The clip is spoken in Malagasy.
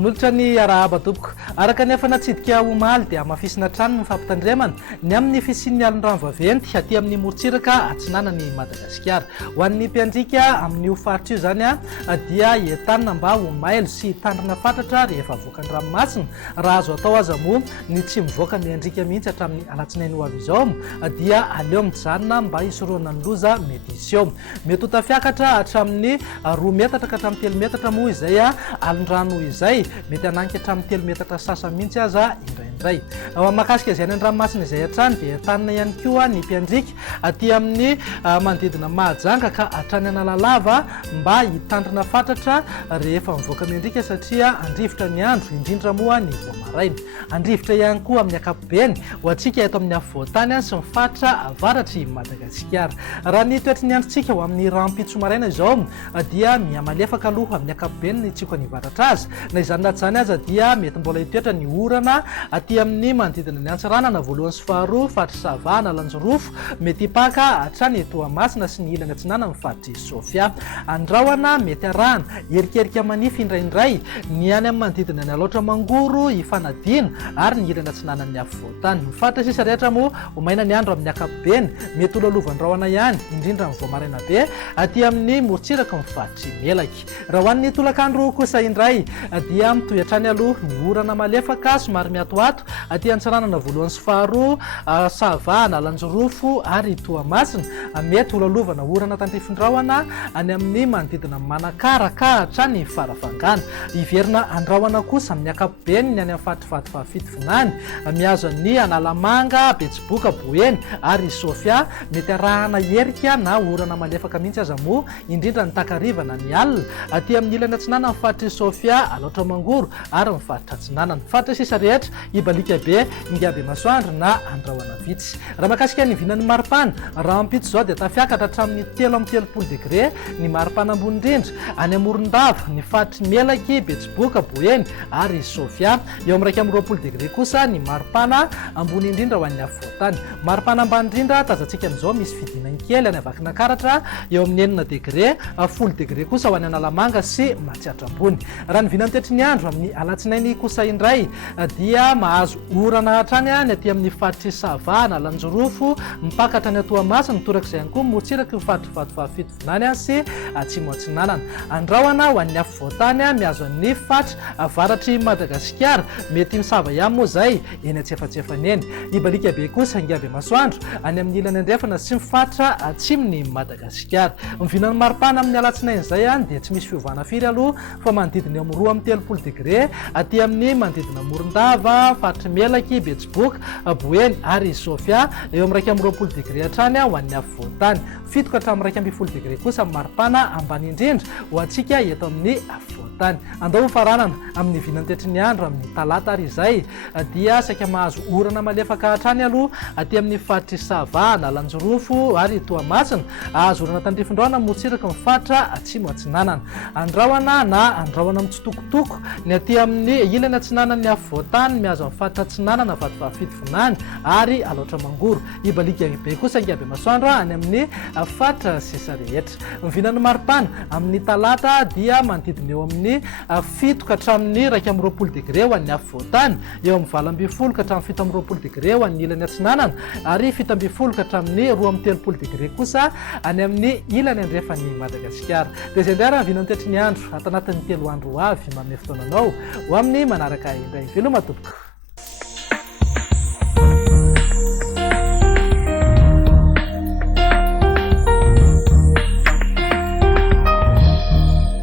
manolotra ny arahaba tompoko araka ny efa natsidika omaly dia mafisina trano ny fampitandremana ny amin'ny fisian'ny alin-drano vaventy aty amin'ny morontsiraka atsinanany Madagasikara. Ho an'ny mpiandrika amin'ny faritra io zany dia entanina mba ho mailo sy tandrina fatratra rehefa avoaka ny ranomasina. Raha azo atao aza moa ny tsy mivoaka miandrika mihitsy hatramin'ny alatsinainy ho avy izao dia aleo mijanona mba hisoroana ny loza mety isy eo. Mety ho tafiakatra hatramin'ny 2 metatra ka hatramin'ny 3 metatra moa izay alin-drano izay, mety ananika hatramin'ny 3 metatra sasa mihitsy aza indraindray. Mahakasika izay ny ranomasina izay hatrany dia tanina ihany koa ny mpiandrika aty amin'ny manodidina Mahajanga ka hatrany Analalava mba hitandrina fatratra rehefa mivoaka miandrika satria andrivotra ny andro indrindra moa ny voamaraina. Andrivotra ihany koa amin'ny ankapobeny ho antsika eto amin'ny afovoantany sy ny fatra avaratry Madagasikara. Raha ny toetry ny androntsika ho amin'ny rampitso maraina izao dia mihamalefaka aloha amin'ny ankapobeny ny tsiko ny varatra azy. Na izany na tsy izany aza dia mety mbola hitoetra ny orana aty amin'ny manodidina ny Antsiranana voalohany sy faharoa, fatra Savana, Lanjorofo, mety hipaka hatrany Toamasina sy ny ilany Atsinanana ny faritry Sofia. Andrahoana mety arahana erikerika manify indraindray ny any amin'ny manodidina ny Alaotra Mangoro hifanadina ary ny ilany Atsinanana ny afovoantany. Ny fatra sisa rehetra moa ho maina ny andro amin'ny ankapobeny mety ho lolovan-drahona ihany indrindra ny voamaraina be aty amin'ny morontsiraka ny faritry Melaky. Raha ho an'ny tolakandro kosa indray dia mitoy hatrany aloha ny orana malefaka somary miatoato aty Antsiranana voalohany sy faharoa, Savana, Lanjorofo ary Toamasina. Mety ho lalovana orana tandrifin-drahona any amin'ny manodidina Manakara ka hatrany Farafangana. Iverina andrahoana kosa amin'ny ankapobeny ny any amin'ny fatrivato fahafitovonany mihazo ny Analamanga, Betsiboka, Boeny ary Sofia. Mety arahana erika na orana malefaka mihitsy aza moa indrindra ny takarivana ny alina aty amin'ny ilany Atsinanana ny faritry Sofia, Alaotra Mangoro ary ny faritra Atsinanana. Fatra sisa rehetra ibalika be Ingaby Masoandro na andrahoana vitsy. Raha mahakasika ny vinan'ny maripana raha ampitso zao dia tafiakatra hatramin'ny 3 degré ny maripana ambony indrindra any Amorondava, ny faritry Melaky, Betsiboka, Boeny ary Sofia. Eo amin'ny 20 degré kosa ny maripana ambony indrindra ho an'ny afovoantany. Maripana ambany indrindra tazantsika amin'izao misy fidinany kely any Avakinankaratra eo amin'ny 9 degré, 10 degré kosa ho any Analamanga sy Matsiatra ambony. Raha ny vinan'ny toetry ny andro amin'ny alatsinainy kosa indray dia mahazo orana hatrany any aty amin'ny faritry Savana, Lanjorofo, mipakatra ny Toamasina, torak'izay ihany koa morontsiraka ny fatrivato fahafitovonany sy Atsimo Atsinanana. Andrahoana ho an'ny afovoantany mihazo ny fatra avaratry Madagasikara, mety misava ihany moa izay eny antsefatsefany eny. Ibalika be kosa Ingaby Masoandro any amin'ny ilany andrefana sy ny fatra atsimony Madagasikara. Mivinan'ny maripana amin'ny alatsinainy izay dia tsy misy fiovana firy aloha fa manodidina eo amin'ny 2 degré aty amin'ny manodidina Morondava, faritry Melaky, Betsiboka, Boeny ary Sofia. Eo amin'ny 20 degré hatrany ho an'ny afovoantany. 7 ka hatramin'ny 20 degré kosa amin'ny maripana ambany indrindra ho antsika eto amin'ny afovoantany. Andao faranana amin'ny vinan'ny toetry ny andro amin'ny talata ary izay dia saika mahazo orana malefaka hatrany aloha aty amin'ny faritry Savana, Lanjorofo ary Toamasina. Azo orana tandrifin-drahona morontsiraka ny fatra Atsimo Atsinanana. Andrahoana na andrahoana mitsitokotoko ny aty amin'ny ilany Atsinanana ny afovoantany mihazo amin'ny fatra Atsinanana vato fahafitovonany ary Alaotra Mangoro. Ibalika be kosa Ingaby Masoandro any amin'ny fatra sisa rehetra. Mivinan'ny maripana amin'ny talata dia manodidina eo amin'ny 7 ka hatramin'ny 20 degré ho an'ny afovoantany, eo amin'ny 20 ka hatramin'ny 17 degré ho an'ny ilany Atsinanana ary 17 ka hatramin'ny 13 degré kosa any amin'ny ilany andrefan'ny Madagasikara. Dia izay indray raha vinan'ny toetry ny andro ato anatin'ny 3 andro ho avy manome fotoananao ho amin'ny manaraka indray. Veloma tompoko.